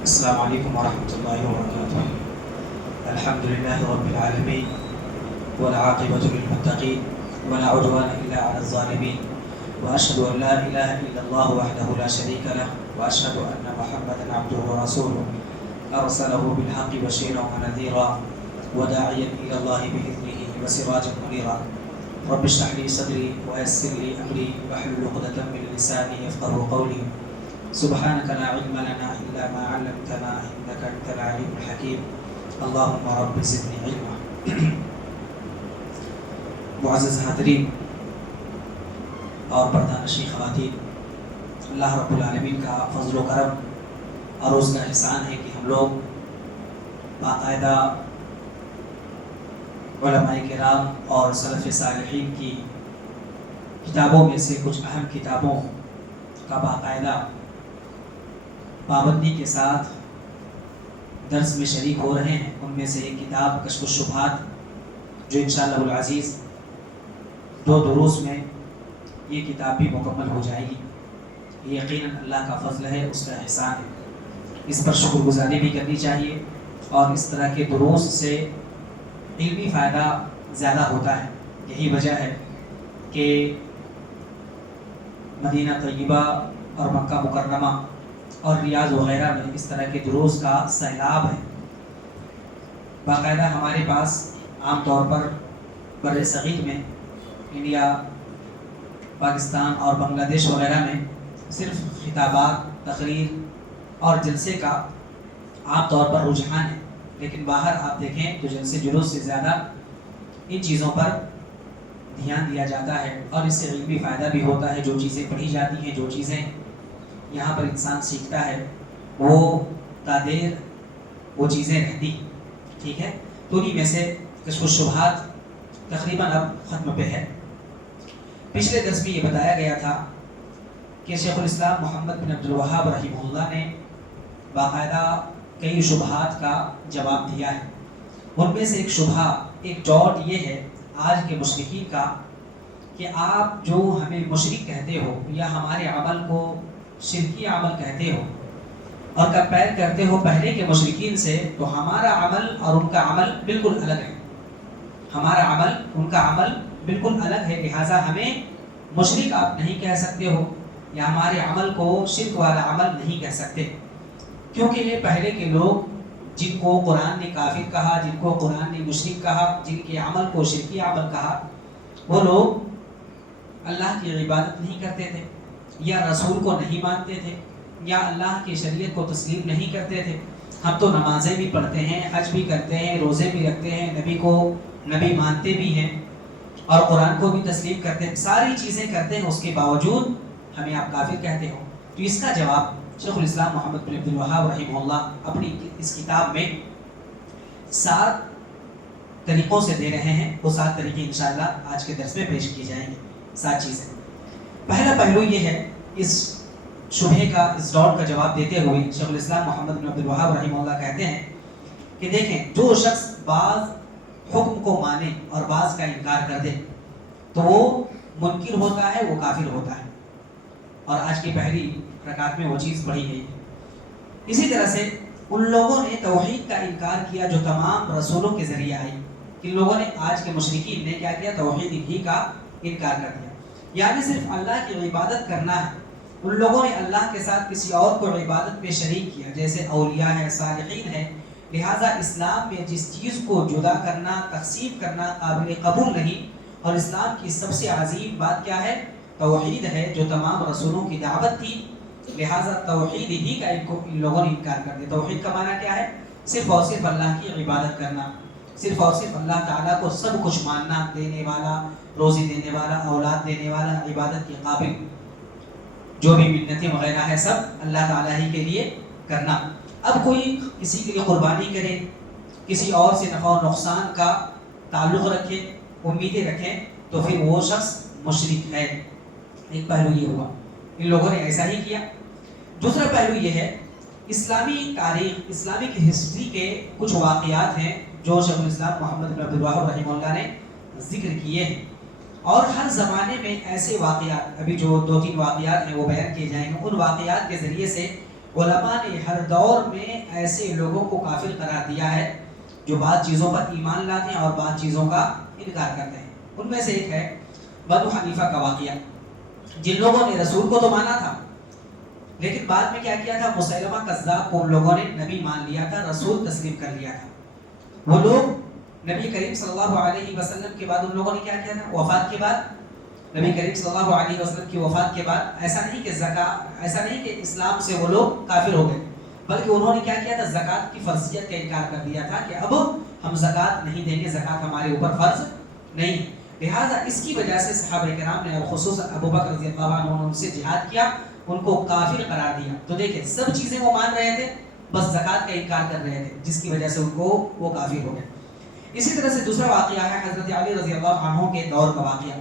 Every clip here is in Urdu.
السلام علیکم ورحمۃ اللہ وبرکاتہ۔ الحمد للہ رب العالمین والعاقبۃ للمتقین ولا عدوان الا علی الظالمین واشهد ان لا الہ الا اللہ وحدہ لا شریک لہ واشهد ان محمدا عبدہ ورسولہ ارسلہ بالحق بشیرا ونذیرا وداعیا الی اللہ باذنہ وسراجا منیرا۔ رب اشرح لي صدری ويسر لي امری واحلل عقدۃ من لسانی یفقهوا قولی۔ سبحانك لا علم لنا إلا ما علمتنا إنك أنت العليم الحكيم اللهم رب زدني علما۔ معزز حاضرین اور پردہ نشین خواتین، اللہ رب العالمین کا فضل و کرم اور اس کا احسان ہے کہ ہم لوگ باقاعدہ علماء کرام اور سلف صالحین کی کتابوں میں سے کچھ اہم کتابوں کا باقاعدہ پابندی کے ساتھ درس میں شریک ہو رہے ہیں۔ ان میں سے ایک کتاب کشف الشبہات، جو انشاءاللہ العزیز 2 دروس میں یہ کتاب بھی مکمل ہو جائے گی۔ یہ یقیناً اللہ کا فضل ہے، اس کا احسان ہے، اس پر شکر گزاری بھی کرنی چاہیے۔ اور اس طرح کے دروس سے علمی فائدہ زیادہ ہوتا ہے۔ یہی وجہ ہے کہ مدینہ طیبہ اور مکہ مکرمہ اور ریاض وغیرہ میں اس طرح کے دروس کا سیلاب ہے۔ باقاعدہ ہمارے پاس عام طور پر بر صغیر میں، انڈیا، پاکستان اور بنگلہ دیش وغیرہ میں صرف خطابات، تقریر اور جلسے کا عام طور پر رجحان ہے، لیکن باہر آپ دیکھیں تو جلسے جلوس سے زیادہ ان چیزوں پر دھیان دیا جاتا ہے، اور اس سے علمی فائدہ بھی ہوتا ہے۔ جو چیزیں پڑھی جاتی ہیں، جو چیزیں یہاں پر انسان سیکھتا ہے، وہ تادیر وہ چیزیں رہتی، ٹھیک ہے۔ تو انہیں میں سے کشف الشبہات تقریباً اب ختم پہ ہے۔ پچھلے درس میں یہ بتایا گیا تھا کہ شیخ الاسلام محمد بن عبد الوہاب رحمہ اللہ نے باقاعدہ کئی شبہات کا جواب دیا ہے۔ ان میں سے ایک شبہ، ایک ڈاؤٹ یہ ہے آج کے مشرکین کا کہ آپ جو ہمیں مشرک کہتے ہو یا ہمارے عمل کو شرکی عمل کہتے ہو اور کمپیئر کرتے ہو پہلے کے مشرکین سے، تو ہمارا عمل اور ان کا عمل بالکل الگ ہے۔ ہمارا عمل ان کا عمل بالکل الگ ہے، لہٰذا ہمیں مشرک آپ نہیں کہہ سکتے ہو، یا ہمارے عمل کو شرک والا عمل نہیں کہہ سکتے، کیونکہ یہ پہلے کے لوگ جن کو قرآن نے کافر کہا، جن کو قرآن نے مشرک کہا، جن کے عمل کو شرکی عمل کہا، وہ لوگ اللہ کی عبادت نہیں کرتے تھے، یا رسول کو نہیں مانتے تھے، یا اللہ کی شریعت کو تسلیم نہیں کرتے تھے۔ ہم تو نمازیں بھی پڑھتے ہیں، حج بھی کرتے ہیں، روزے بھی رکھتے ہیں، نبی کو نبی مانتے بھی ہیں، اور قرآن کو بھی تسلیم کرتے ہیں، ساری چیزیں کرتے ہیں، اس کے باوجود ہمیں آپ کافر کہتے ہو۔ تو اس کا جواب شیخ الاسلام محمد بن عبد الوہاب رحمہ اللہ اپنی اس کتاب میں 7 طریقوں سے دے رہے ہیں۔ وہ 7 طریقے انشاءاللہ آج کے درس میں پیش کی جائیں گے، 7 چیزیں۔ پہلا پہلو یہ ہے، اس شبہے کا، اس ڈاؤٹ کا جواب دیتے ہوئے شیخ الاسلام محمد بن عبد الوہاب رحمہ اللہ کہتے ہیں کہ دیکھیں، جو شخص بعض حکم کو مانے اور بعض کا انکار کر دے تو وہ منکر ہوتا ہے، وہ کافر ہوتا ہے، اور آج کی پہلی رکعت میں وہ چیز پڑھی گئی۔ اسی طرح سے ان لوگوں نے توحید کا انکار کیا جو تمام رسولوں کے ذریعے آئی۔ ان لوگوں نے، آج کے مشرکین نے کیا کیا؟ توحید ہی کا انکار کر دیا، یعنی صرف اللہ کی عبادت کرنا ہے۔ ان لوگوں نے اللہ کے ساتھ کسی اور کو عبادت میں شریک کیا، جیسے اولیاء ہے، صالحین ہے۔ لہٰذا اسلام میں جس چیز کو جدا کرنا، تقسیم کرنا قابل قبول نہیں، اور اسلام کی سب سے عظیم بات کیا ہے؟ توحید ہے، جو تمام رسولوں کی دعوت تھی۔ لہٰذا توحید ہی کا ان لوگوں نے انکار کر دیا۔ توحید کا معنی کیا ہے؟ صرف اور صرف اللہ کی عبادت کرنا، صرف اور صرف اللہ تعالیٰ کو سب کچھ ماننا، دینے والا، روزی دینے والا، اولاد دینے والا، عبادت کے قابل، جو بھی منتیں وغیرہ ہے سب اللہ تعالیٰ ہی کے لیے کرنا۔ اب کوئی کسی کے لیے قربانی کرے، کسی اور سے نفع و نقصان کا تعلق رکھے، امیدیں رکھیں، تو پھر وہ شخص مشرک ہے۔ ایک پہلو یہ ہوا، ان لوگوں نے ایسا ہی کیا۔ دوسرا پہلو یہ ہے، اسلامی تاریخ، اسلامک ہسٹری کے کچھ واقعات ہیں جو شیخ الاسلام محمد بن عبد الوہاب رحمہ اللہ نے ذکر کیے ہیں، اور ہر زمانے میں ایسے واقعات، ابھی جو 2-3 واقعات ہیں وہ بیان کیے جائیں گے، ان واقعات کے ذریعے سے علماء نے ہر دور میں ایسے لوگوں کو کافر قرار دیا ہے جو بعض چیزوں پر ایمان لاتے ہیں اور بعض چیزوں کا انکار کرتے ہیں. ان میں سے ایک ہے بنو حنیفہ کا واقعہ. جن لوگوں نے رسول کو تو مانا تھا لیکن بعد میں کیا کیا تھا, مسیلمہ کذاب کو ان لوگوں نے نبی مان لیا تھا, رسول تسلیم کر لیا تھا. وہ لوگ نبی کریم صلی اللہ علیہ وسلم کے بعد ان لوگوں نے کیا کیا تھا, وفات کے بعد نبی کریم صلی اللہ علیہ وسلم کی وفات کے بعد ایسا نہیں کہ اسلام سے وہ لوگ کافر ہو گئے, بلکہ انہوں نے کیا کیا تھا, زکوٰۃ کی فرضیت کا انکار کر دیا تھا کہ اب ہم زکوٰۃ نہیں دیں گے, زکوٰۃ ہمارے اوپر فرض نہیں. لہٰذا اس کی وجہ سے صحابہ کرام نے اور خصوصاً ابو بکر رضی اللہ عنہ نے ان سے جہاد کیا, ان کو کافر قرار دیا. تو دیکھیں سب چیزیں وہ مان رہے تھے, بس زکوٰۃ کا انکار کر رہے تھے, جس کی وجہ سے ان کو وہ کافر ہو گئے. اسی طرح سے دوسرا واقعہ ہے حضرت علی رضی اللہ عنہ کے دور کا واقعہ.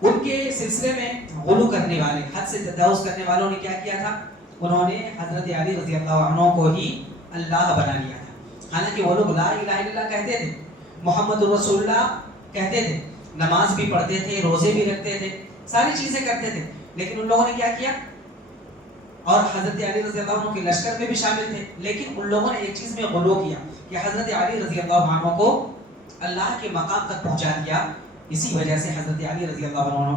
ان کے سلسلے میں غلو کرنے والے, حد سے تجاوز کرنے والوں نے کیا کیا تھا, انہوں نے حضرت علی رضی اللہ عنہ کو ہی اللہ بنا لیا تھا. حالانکہ وہ لوگ لا الہ الا اللہ کہتے تھے, محمد رسول اللہ کہتے تھے, نماز بھی پڑھتے تھے, روزے بھی رکھتے تھے, ساری چیزیں کرتے تھے, لیکن ان لوگوں نے کیا کیا, اور حضرت علی رضی اللہ عنہ کے لشکر میں بھی شامل تھے, لیکن ان لوگوں نے ایک چیز میں غلو کیا کہ حضرت علی رضی اللہ عنہ کو اللہ کے مقام تک پہنچا دیا. اسی وجہ سے حضرت علی رضی اللہ عنہ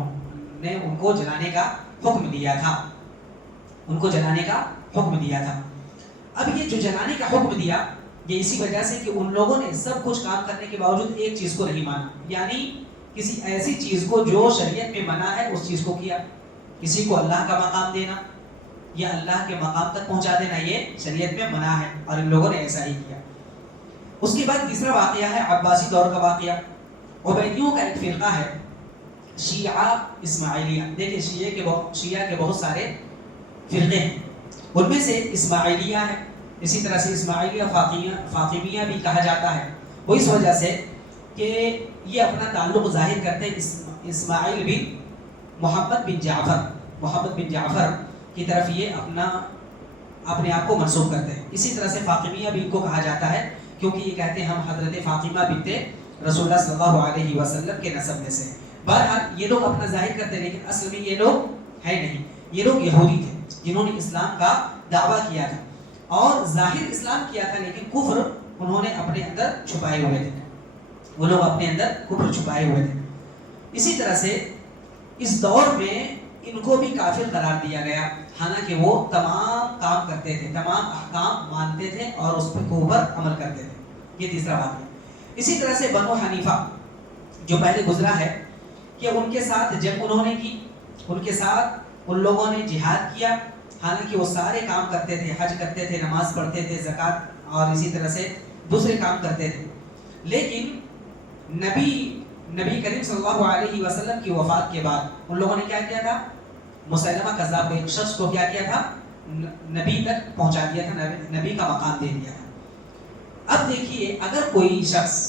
نے ان کو جلانے کا حکم دیا تھا, ان کو جلانے کا حکم دیا تھا. اب یہ جو جلانے کا حکم دیا یہ اسی وجہ سے کہ ان لوگوں نے سب کچھ کام کرنے کے باوجود ایک چیز کو نہیں مانا, یعنی کسی ایسی چیز کو جو شریعت میں منع ہے اس چیز کو کیا. کسی کو اللہ کا مقام دینا یا اللہ کے مقام تک پہنچا دینا یہ شریعت میں منع ہے, اور ان لوگوں نے ایسا ہی کیا. اس کے بعد تیسرا واقعہ ہے عباسی دور کا واقعہ. عبیدیوں کا ایک فرقہ ہے شیعہ اسماعیلیہ. دیکھیں شیعہ کے بہت سارے فرقے ہیں, ان میں سے اسماعیلیہ ہے, اسی طرح سے اسماعیلیہ فاطمیہ بھی کہا جاتا ہے. وہ اس وجہ سے کہ یہ اپنا تعلق ظاہر کرتے ہیں اسماعیل بن محمد بن جعفر کی طرف, یہ اپنے آپ کو منسوب کرتے ہیں. اسی طرح سے فاطمیہ بھی ان کو کہا جاتا ہے کیونکہ یہ کہتے ہیں ہم حضرت فاطمہ بنت رسول اللہ صلی اللہ علیہ وسلم کے نسب میں سے. بہرحال یہ لوگ اپنا ظاہر کرتے ہیں لیکن اصل میں یہ لوگ ہے نہیں, یہ لوگ یہودی تھے جنہوں نے اسلام کا دعویٰ کیا تھا اور ظاہر اسلام کیا تھا, لیکن کفر انہوں نے اپنے اندر چھپائے ہوئے تھے, وہ لوگ اپنے اندر کفر چھپائے ہوئے تھے. اسی طرح سے اس دور میں ان کو بھی کافر قرار دیا گیا, حالانکہ وہ تمام کام کرتے تھے, تمام احکام مانتے تھے اور اس کے اوپر عمل کرتے تھے. یہ تیسرا بات ہے. اسی طرح سے بنو حنیفہ جو پہلے گزرا ہے کہ ان کے ساتھ جب انہوں نے کی, ان کے ساتھ ان لوگوں نے جہاد کیا, حالانکہ وہ سارے کام کرتے تھے, حج کرتے تھے, نماز پڑھتے تھے, زکوٰۃ اور اسی طرح سے دوسرے کام کرتے تھے, لیکن نبی کریم صلی اللہ علیہ وسلم کی وفات کے بعد ان لوگوں نے کیا کیا تھا, مسیلمہ کذاب کو, ایک شخص کو کیا کیا تھا, نبی تک پہنچا دیا تھا, نبی کا مقام دے دیا تھا. اب دیکھیے اگر کوئی شخص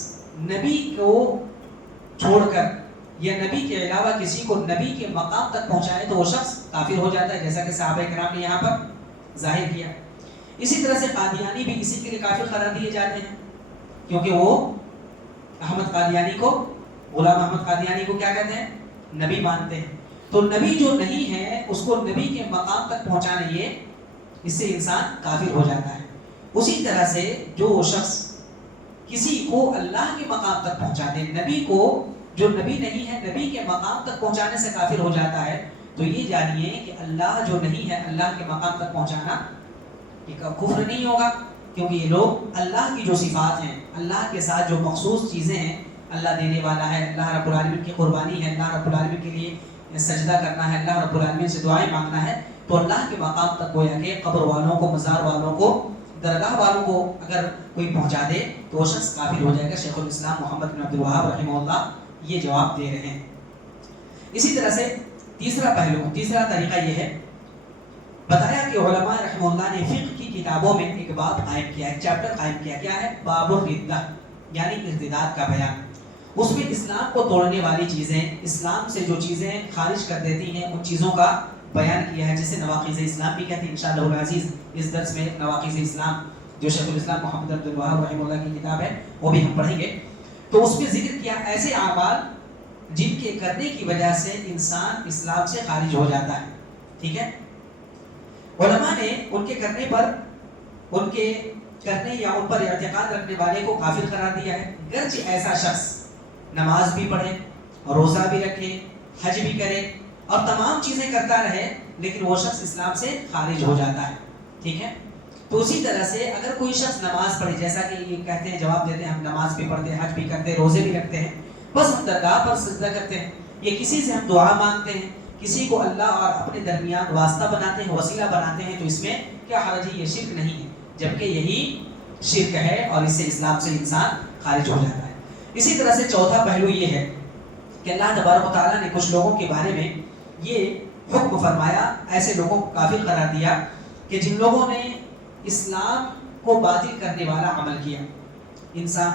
نبی کو چھوڑ کر یا نبی کے علاوہ کسی کو نبی کے مقام تک پہنچائے تو وہ شخص کافر ہو جاتا ہے, جیسا کہ صحابہ کرام نے یہاں پر ظاہر کیا. اسی طرح سے قادیانی بھی اسی کے لیے کافر قرار دیے جاتے ہیں کیونکہ وہ احمد قادیانی کو, غلام احمد قادیانی کو کیا کہتے ہیں, نبی مانتے ہیں. تو نبی جو نہیں ہے اس کو نبی کے مقام تک پہنچانا, یہ اس سے انسان کافر ہو جاتا ہے. اسی طرح سے جو شخص کسی کو اللہ کے مقام تک پہنچا دے, نبی کو جو نبی نہیں ہے نبی کے مقام تک پہنچانے سے کافر ہو جاتا ہے, تو یہ جانیے کہ اللہ جو نہیں ہے اللہ کے مقام تک پہنچانا یہ کفر نہیں ہوگا, کیونکہ یہ لوگ اللہ کی جو صفات ہیں, اللہ کے ساتھ جو مخصوص چیزیں ہیں, اللہ دینے والا ہے, اللہ رب العالمین کی قربانی ہے, اللہ رب العالمین کے لیے سجدہ کرنا ہے, اللہ رب العالمین سے دعائیں مانگنا ہے, تو اللہ کے مقام تک گویا کہ قبر والوں کو, مزار والوں کو, درگاہ والوں کو اگر کوئی پہنچا دے تو وہ شخص کافر ہو جائے گا. شیخ الاسلام محمد بن عبد الوہاب رحمہ اللہ یہ جواب دے رہے ہیں. اسی طرح سے تیسرا طریقہ یہ ہے, بتایا کہ علماء رحمہ اللہ نے فقہ کی کتابوں میں ایک باب قائم کیا, ایک چیپٹر قائم کیا. کیا ہے؟ باب الردہ, یعنی ارتداد کا بیان. اس میں اسلام کو توڑنے والی چیزیں, اسلام سے جو چیزیں خارج کر دیتی ہیں ان چیزوں کا بیان کیا ہے, جسے نواقض اسلام بھی کہتے ہیں. انشاءاللہ العزیز اس درس میں نواقض اسلام جو شیخ الاسلام محمد بن عبد الوہاب رحمہ اللہ کی کتاب ہے وہ بھی ہم پڑھیں گے. تو اس میں ذکر کیا ایسے اعمال جن کے کرنے کی وجہ سے انسان اسلام سے خارج ہو جاتا ہے. ٹھیک ہے, علماء نے ان کے کرنے پر ان کے کرنے یا ان پر اعتقاد رکھنے والے کو کافر قرار دیا ہے، گرچہ ایسا شخص نماز بھی پڑھے، روزہ بھی رکھے، حج بھی کرے اور تمام چیزیں کرتا رہے، لیکن وہ شخص اسلام سے خارج ہو جاتا ہے. ٹھیک ہے. تو اسی طرح سے اگر کوئی شخص نماز پڑھے، جیسا کہ یہ کہتے ہیں، جواب دیتے ہیں ہم نماز بھی پڑھتے ہیں، حج بھی کرتے ہیں، روزے بھی رکھتے ہیں، بس ہم درگاہ پر سجدہ کرتے ہیں، یہ کسی سے ہم دعا مانگتے ہیں، کسی کو اللہ اور اپنے درمیان واسطہ بناتے ہیں، وسیلہ بناتے ہیں، تو اس میں کیا حرج ہے؟ یہ شرک نہیں ہے، جبکہ یہی شرک ہے اور اس سے اسلام سے انسان خارج ہو جاتا ہے. اسی طرح سے چوتھا پہلو یہ ہے کہ اللہ تبارک و تعالیٰ نے کچھ لوگوں کے بارے میں یہ حکم فرمایا، ایسے لوگوں کو کافر قرار دیا کہ جن لوگوں نے اسلام کو باطل کرنے والا عمل کیا، انسان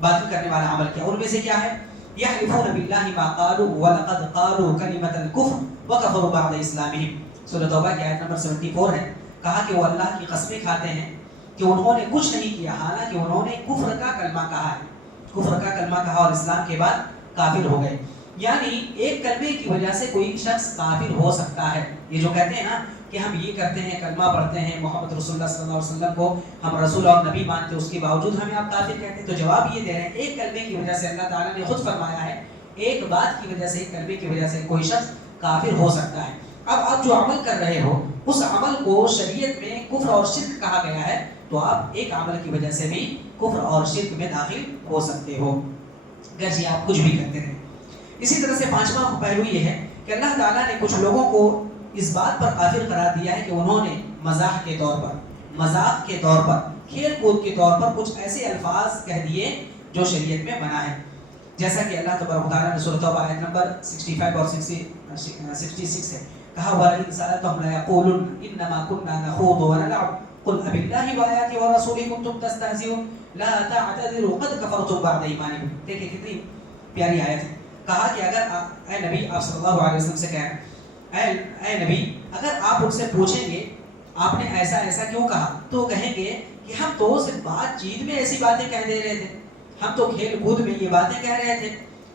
باطل کرنے والا عمل کیا. ان میں سے کیا ہے؟ یحلفون باللہ ما قالوا ولقد قالوا کلمۃ الکفر وکفروا بعد اسلامہم. سورۃ توبہ کی آیت نمبر 74 ہے. کہا کہ وہ اللہ کی قسمیں کھاتے ہیں کہ انہوں نے کچھ نہیں کیا، حالانکہ انہوں نے کفر کا کلمہ کہا ہے، کفر کا کلمہ کہا اور اسلام کے بعد کافر ہو گئے. یعنی ایک کلمے کی وجہ سے کوئی شخص کافر ہو سکتا ہے. یہ جو کہتے ہیں نا کہ ہم یہ کرتے ہیں، کلمہ پڑھتے ہیں، محمد رسول اللہ صلی اللہ علیہ وسلم کو ہم رسول اور نبی مانتے ہیں، اس کے باوجود ہمیں آپ کافر کہتے ہیں، تو جواب یہ دے رہے ہیں ایک کلمے کی وجہ سے اللہ تعالیٰ نے خود فرمایا ہے ایک بات کی وجہ سے، ایک کلمے کی وجہ سے کوئی شخص کافر ہو سکتا ہے. اب آپ جو عمل کر رہے ہو اس عمل کو شریعت میں کفر اور شرک کہا گیا ہے، تو آپ ایک عمل کی وجہ سے بھی کفر اور شرک میں داخل ہو سکتے ہو، گرچہ آپ کچھ بھی کرتے رہیں. اسی طرح سے پانچواں پہلو یہ ہے کہ اللہ تعالیٰ نے کچھ لوگوں کو اس بات پر کافر قرار دیا ہے کہ انہوں نے مذاق کے طور پر کھیل کود کے طور پر کچھ ایسے الفاظ کہہ دیے جو شریعت میں منع ہے. جیسا کہ اللہ تبارک و تعالیٰ نے سورۃ توبہ آیت نمبر 65 اور 66 ہے، کہا وَلَئِن سَأَلْتَهُمْ لَيَقُولُنَّ إِنَّمَا كُنَّا نَخُوضُ وَنَلْعَبُ قُلْ أَبِاللَّهِ وَآيَاتِهِ وَرَسُولِهِ كُنتُمْ تَسْتَهْزِئُونَ لَا تَعْتَذِرُوا قَدْ كَفَرْتُمْ بَعْدَ إِيمَانِكُمْ. دیکھیں کتنی پیاری آیت ہے. کہا کہ اگر اے نبی آپ صلی اللہ علیہ وسلم سے کہیں اے نبی اگر آپ ان سے پوچھیں گے آپ نے ایسا ایسا کیوں کہا، تو کہیں گے کہ ہم تو صرف بات چیت میں ایسی باتیں کہہ دے رہے تھے، ہم تو کھیل کود میں یہ باتیں کہہ رہے تھے.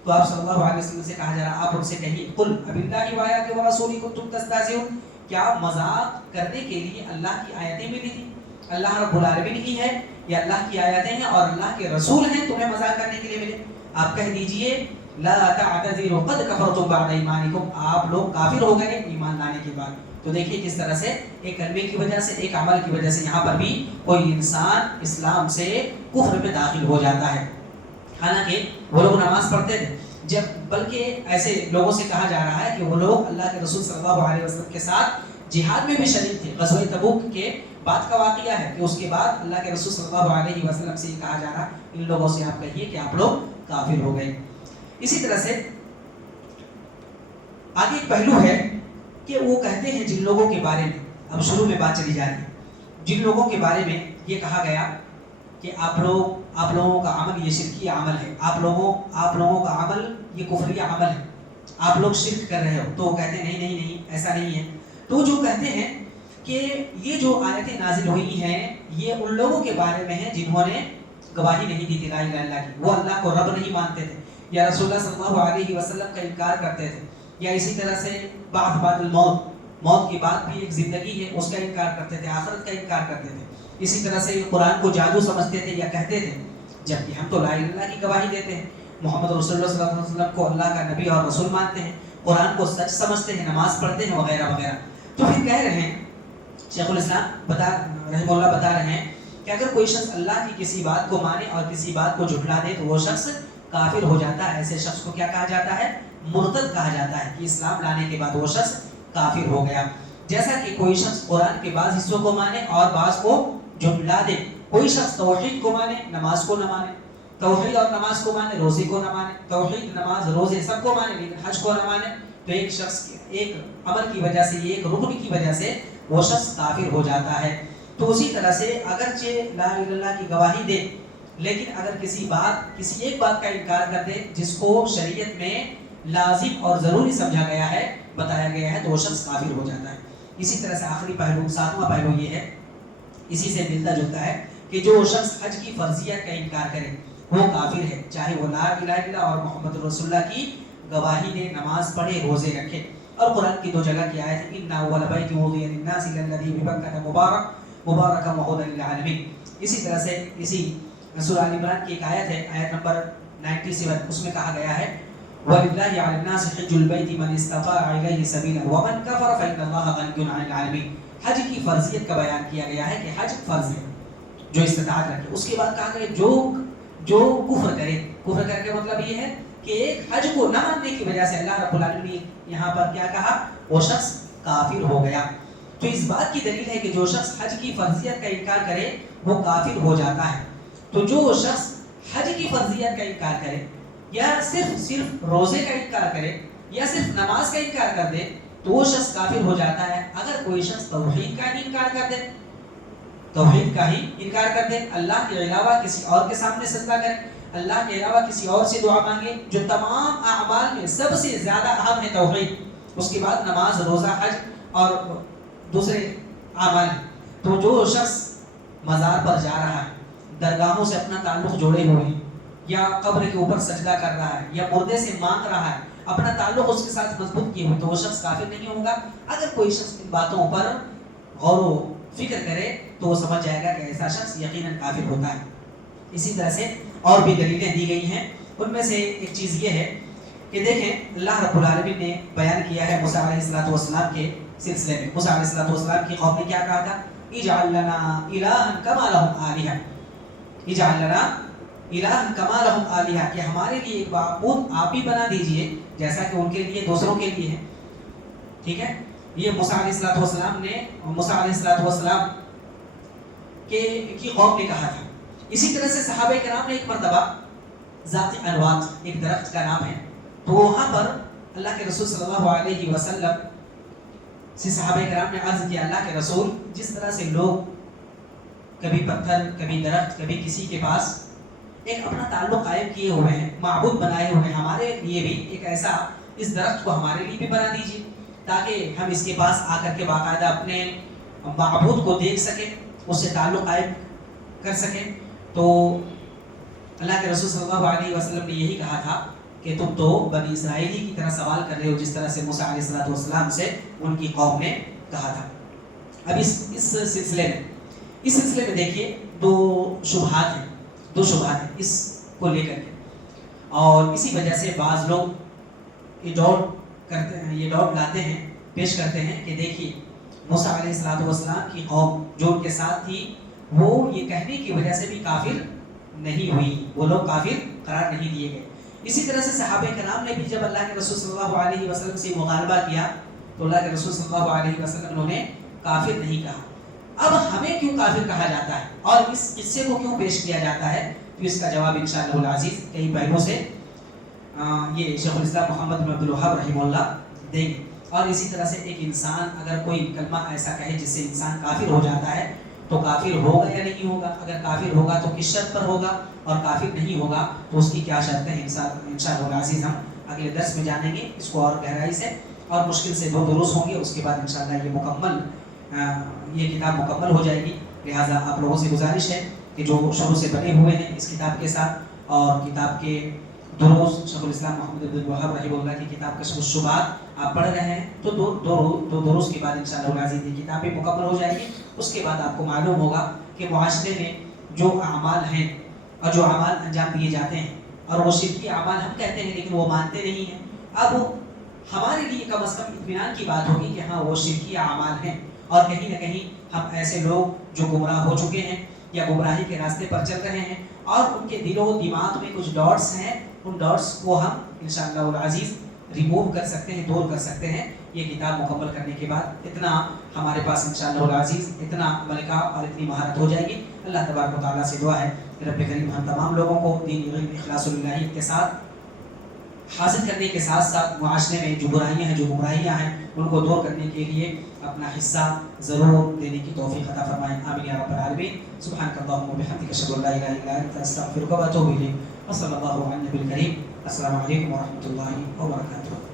تو آپ صلی اللہ علیہ وسلم سے کہا جا رہا، آپ ان سے کہیے قل اباللہ وآیاتہ ورسولہ کنتم تستہزئون، کیا مذاق کرنے کے لیے اللہ کی آیتیں ملی تھی، اللہ رب العالمین کی ہے یا اللہ کی آیتیں ہیں اور اللہ کے رسول ہیں تمہیں مذاق کرنے کے لیے ملے؟ آپ کہہ دیجئے لا تعتذروا قد کفرتم بعد ایمانکم، آپ لوگ کافر ہو گئے ایمان لانے کے بعد. تو دیکھیے کس طرح سے ایک کلمے کی وجہ سے، ایک عمل کی وجہ سے یہاں پر بھی کوئی انسان اسلام سے کفر میں داخل ہو جاتا ہے. حالانکہ وہ لوگ نماز پڑھتے تھے، بلکہ ایسے لوگوں سے کہا جا رہا ہے کہ وہ لوگ اللہ کے رسول صلی اللہ علیہ وسلم کے ساتھ جہاد میں بھی شریک تھے. غزوہ تبوک کے بعد کا واقعہ ہے کہ اس کے بعد اللہ کے رسول صلی اللہ علیہ وسلم سے یہ کہا جا رہا ان لوگوں سے آپ کہیے کہ آپ لوگ کافر ہو گئے. اسی طرح سے آگے ایک پہلو ہے کہ وہ کہتے ہیں جن لوگوں کے بارے میں، اب شروع میں بات چلی جا رہی ہے، جن لوگوں کے بارے میں یہ کہا گیا کہ آپ لوگوں کا عمل یہ شرکی عمل ہے، آپ لوگوں کا عمل یہ کفری عمل ہے، آپ لوگ شرک کر رہے ہو، تو وہ کہتے ہیں نہیں ایسا نہیں ہے. تو جو کہتے ہیں کہ یہ جو آیتیں نازل ہوئی ہیں یہ ان لوگوں کے بارے میں ہیں جنہوں نے گواہی نہیں دی تھی لا الہ الا اللہ کی، وہ اللہ کو رب نہیں مانتے تھے یا رسول اللہ صلی اللہ علیہ وسلم کا انکار کرتے تھے، یا اسی طرح سے بعد الموت، موت کے بعد بھی ایک زندگی ہے اس کا انکار کرتے تھے، آخرت کا انکار کرتے تھے. اسی طرح سے قرآن کو جادو سمجھتے تھے یا کہتے تھے، جبکہ ہم تو لا الہ الا اللہ کی گواہی دیتے ہیں، محمد رسول اللہ صلی اللہ علیہ وسلم کو اللہ کا نبی اور رسول مانتے ہیں، قرآن کو سچ سمجھتے ہیں، نماز پڑھتے ہیں وغیرہ وغیرہ. تو پھر کہہ رہے ہیں شیخ الاسلام رحمہ اللہ بتا رہے ہیں کہ اگر کوئی شخص اللہ کی کسی بات کو مانے اور کسی بات کو جھٹلا دے تو وہ شخص کافر ہو جاتا ہے. ایسے شخص کو کیا کہا جاتا ہے؟ مرتد کہا جاتا ہے، کہ اسلام لانے کے بعد وہ شخص کافر ہو گیا. جیسا کہ کوئی شخص قرآن کے بعض حصوں کو مانے اور بعض کو جھٹلا دے، کوئی شخص توحید کو مانے نماز کو نہ مانے، توحید اور نماز کو مانے روزے کو نہ مانے، توحید نماز روزے سب کو مانے لیکن حج کو نہ مانے، تو ایک شخص ایک عمل کی وجہ سے، ایک رکن کی وجہ سے وہ شخص کافر ہو جاتا ہے. تو اسی طرح سے اگرچہ لا الہ الا اللہ کی گواہی دے لیکن اگر کسی ایک بات کا انکار کر دے جس کو شریعت میں لازم اور ضروری سمجھا گیا ہے، بتایا گیا ہے، تو وہ شخص کافر ہو جاتا ہے. اسی طرح سے آخری پہلو، ساتواں پہلو یہ ہے، اسی سے ملتا جلتا ہے کہ جو شخص حج کی فرضیت کا انکار کرے وہ کافر ہے، چاہے وہ لا الہ الا اللہ اور محمد رسول اللہ کی گواہی دے، نماز پڑھے، روزے رکھے. اور قرآن کی 2 جگہ کی آیت ہے، اِنَّ أَوَّلَ بَيْتٍ وُضِعَ لِلنَّاسِ لَلَّذِي بِبَكَّةَ مُبَارَكًا وَهُدًى لِلْعَالَمِينَ۔ اسی طرح سے اسی سورہ آل عمران کی ایک آیت ہے، آیت نمبر 97، اس میں کہا گیا ہے وَلِلَّهِ عَلَى النَّاسِ حِجُّ الْبَيْتِ مَنِ اسْتَطَاعَ إِلَيْهِ سَبِيلًا وَمَنْ كَفَرَ فَإِنَّ اللَّهَ غَنِيٌّ عَنِ الْعَالَمِينَ۔ حج کی فرضیت کا بیان کیا گیا ہے کہ حج فرض ہے جو استطاعت رکھے۔ اس کے بعد کہا گیا جو کفر کرے، کفر کرنے کا مطلب یہ ہے کہ ایک حج کو نہ ماننے کی وجہ سے اللہ رب العالمین نے یہاں پر کیا کہا، وہ شخص کافر ہو گیا۔ تو اس بات کی دلیل ہے کہ جو شخص حج کی فرضیت کا انکار کرے وہ کافر ہو جاتا ہے۔ تو جو شخص حج کی فرضیت کا انکار کرے یا صرف روزے کا انکار کرے یا صرف نماز کا انکار کر دے تو وہ شخص کافر ہو جاتا ہے۔ اگر کوئی شخص توحید کا ہی انکار کر دے، توحید کا ہی انکار کر دے، اللہ کے علاوہ کسی اور کے سامنے سجدہ کرے، اللہ کے علاوہ کسی اور سے دعا مانگے، جو تمام اعمال میں سب سے زیادہ اہم ہے توحید، اس کے بعد نماز، روزہ، حج اور دوسرے اعمال ہیں، تو جو شخص مزار پر جا رہا ہے، درگاہوں سے اپنا تعلق جوڑے ہوئے ہیں، یا قبر کے اوپر سجدہ کر رہا ہے، یا مردے سے مانگ رہا ہے، اپنا تعلق اس کے ساتھ مضبوط کیے ہوئے، تو وہ شخص کافر نہیں ہوگا۔ اگر کوئی شخص ان باتوں پر غور و فکر کرے تو وہ سمجھ جائے گا کہ ایسا شخص یقیناً کافر ہوتا ہے۔ اسی طرح سے اور بھی دلیلیں دی گئی ہیں، ان میں سے ایک چیز یہ ہے کہ دیکھیں اللہ رب العالمین نے بیان کیا ہے موسیٰ علیہ السلام کے سلسلے میں۔ موسیٰ علیہ السلام کی قوم نے کیا کہا تھا، اجعل لنا الہا کما لہم آلہہ، اجعل لنا الہا کما لہم آلہہ، کہ ہمارے لیے ایک معبود آپ ہی بنا دیجئے جیسا کہ ان کے لیے دوسروں کے لیے ہے۔ ٹھیک ہے، یہ موسیٰ علیہ السلام نے موسیٰ علیہ السلام کی قوم نے کہا تھا۔ اسی طرح سے صحابہ کرام نے ایک مرتبہ ذات انوات، ایک درخت کا نام ہے، تو وہاں پر اللہ کے رسول صلی اللہ علیہ وسلم سے صحابہ کرام نے عرض کیا، اللہ کے رسول، جس طرح سے لوگ کبھی پتھر، کبھی درخت، کبھی کسی کے پاس ایک اپنا تعلق قائم کیے ہوئے ہیں، معبود بنائے ہوئے ہیں، ہمارے لیے بھی ایک ایسا اس درخت کو ہمارے لیے بھی بنا دیجیے تاکہ ہم اس کے پاس آ کر کے باقاعدہ اپنے معبود کو دیکھ سکیں، اس سے تعلق قائم کر سکیں۔ تو اللہ کے رسول صلی اللہ علیہ وسلم نے یہی کہا تھا کہ تم تو بنی اسرائیلی کی طرح سوال کر رہے ہو، جس طرح سے موسیٰ علیہ السلام سے ان کی قوم نے کہا تھا۔ اب اس سلسلے میں دیکھیے دو شبہات ہیں اس کو لے کر کے، اور اسی وجہ سے بعض لوگ یہ ڈاؤٹ لاتے ہیں، پیش کرتے ہیں کہ دیکھیے موسیٰ علیہ السلام کی قوم جو ان کے ساتھ تھی وہ یہ کہنے کی وجہ سے بھی کافر نہیں ہوئی، وہ لوگ کافر قرار نہیں دیے گئے۔ اسی طرح سے صحابہ کرام نے بھی جب اللہ کے رسول صلی اللہ علیہ وسلم سے مغالبہ کیا تو اللہ کے رسول صلی اللہ علیہ وسلم نے کافر نہیں کہا۔ اب ہمیں کیوں کافر کہا جاتا ہے اور اس قصے کو کیوں پیش کیا جاتا ہے، تو اس کا جواب انشاءاللہ العزیز کئی پہلوؤں سے یہ شیخ الاسلام محمد بن عبد الوہاب رحمہ اللہ دیں گے۔ اور اسی طرح سے ایک انسان اگر کوئی کلمہ ایسا کہے جس سے انسان کافر ہو جاتا ہے تو کافر ہوگا یا نہیں ہوگا، اگر کافر ہوگا تو کس شرط پر ہوگا، اور کافر نہیں ہوگا تو اس کی کیا شرطیں ہیں، انشاءاللہ العزیز ہم اگلے درس میں جانیں گے اس کو اور گہرائی سے، اور مشکل سے 2 دروس ہوں گے، اس کے بعد انشاءاللہ یہ کتاب مکمل ہو جائے گی۔ لہٰذا آپ لوگوں سے گزارش ہے کہ جو شروع سے بنے ہوئے ہیں اس کتاب کے ساتھ، اور کتاب کے دروس شیخ الاسلام محمد بن الوہاب رحمہ اللہ کی کتاب کشف الشبہات آپ پڑھ رہے ہیں، تو دو دروس کے بعد انشاءاللہ العزیز یہ کتاب بھی مکمل ہو جائے گی۔ اس کے بعد آپ کو معلوم ہوگا کہ معاشرے میں جو اعمال ہیں اور جو اعمال انجام دیے جاتے ہیں، اور وہ شرکی اعمال ہم کہتے ہیں لیکن وہ مانتے نہیں ہیں، اب ہمارے لیے کم از کم اطمینان کی بات ہوگی کہ ہاں وہ شرکی اعمال ہیں، اور کہیں نہ کہیں ہم ایسے لوگ جو گمراہ ہو چکے ہیں یا گمراہی کے راستے پر چل رہے ہیں اور ان کے دل و دماغ میں کچھ ڈاٹس ہیں، ان ڈاٹس کو ہم انشاءاللہ العزیز ریموو کر سکتے ہیں، دور کر سکتے ہیں یہ کتاب مکمل کرنے کے بعد۔ اتنا ہمارے پاس انشاءاللہ العزیز اتنا ملکہ اور اتنی مہارت ہو جائے گی۔ اللہ تبارک و تعالیٰ سے دعا ہے کہ رب کریم ہم تمام لوگوں کو دین علم اخلاص اللہیت کے ساتھ حاصل کرنے کے ساتھ ساتھ معاشرے میں جو برائیاں ہیں، جو گمراہیاں ہیں، ان کو دور کرنے کے لیے اپنا حصہ ضرور دینے کی توفیق عطا فرمائیں، آمین یا رب العالمین۔ سبحانک اللہم و بحمدک، اشہد ان لا الہ الا انت، استغفرک و اتوب الیک، وصلی اللہ علی النبی الکریم۔ السلام علیکم و رحمۃ اللہ وبرکاتہ۔